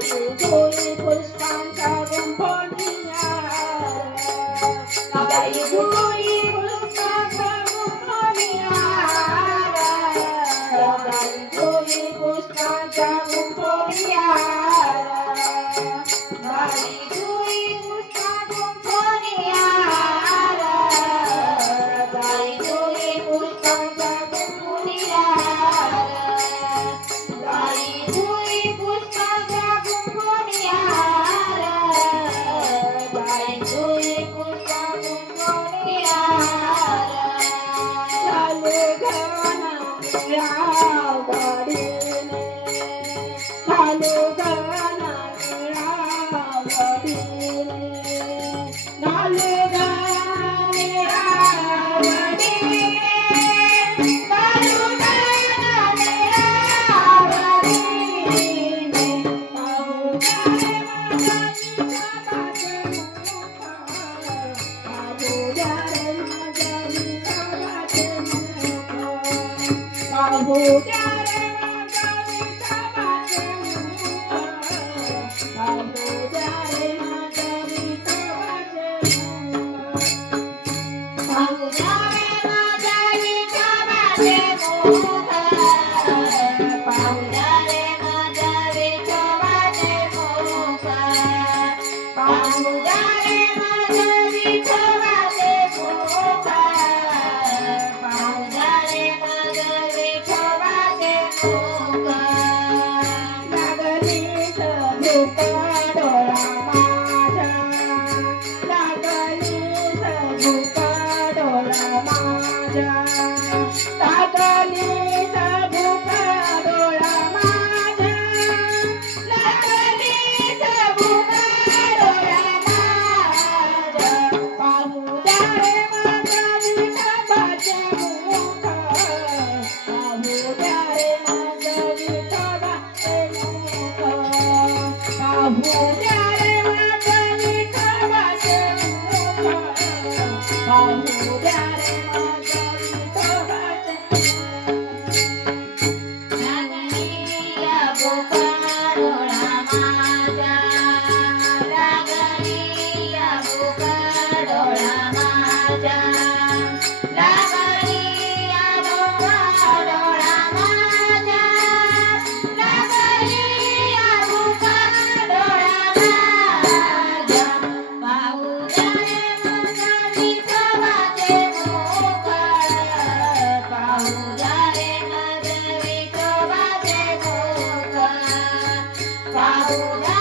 धुई पुष्पांचा गुंफणीया बाई धुई पुष्पांचा गुंफणीया बाई धुई पुष्पांचा गुंफणीया बाई धुई पुष्पा गुंफणीया बाई धुई पुष्पांचा गुंफणीया बाई धुई पुष्पांचा गुंफणीया बाई धुई पुष्पा गुंफणीया चाले घना मेळा गाडीने चाले घना मेळा गाडीने चाले घना मेळा गाडीने चाले घना मेळा गाडीने पाहू द्या रे माझ्या विठोबाचे मुख पाहू द्या रे माझ्या विठोबाचे मुख पाहू द्या रे माझ्या विठोबाचे मुख पाहू द्या रे माझ्या विठोबाचे मुख पाहू द्या रे माझ्या विठोबाचे मुख पाहू द्या रे माझ्या विठोबाचे मुख पाहू द्या रे माझ्या विठोबाचे मुख लागलीच भूक डोळा माझ्या लागलीच भूक डोळा माझ्या लागलीच भूक डोळा माझ्या लागलीच भूक डोळा माझ्या पाहू द्या रे माझ्या विठोबाचे मुख पाहू द्या रे माझ्या विठोबाचे मुख पाहू द्या रे माझ्या विठोबाचे मुख पाहू द्या रे माझ्या विठोबाचे लागलीया भूक डोळा माझ्या लागलीया भूक डोळा माझ्या लागलीया भूक डोळा माझ्या लागलीया भूक डोळा माझ्या पाहू द्या रे माझ्या विठोबाचे मुख पाहू द्या रे माझ्या विठोबाचे मुख पाहू द्या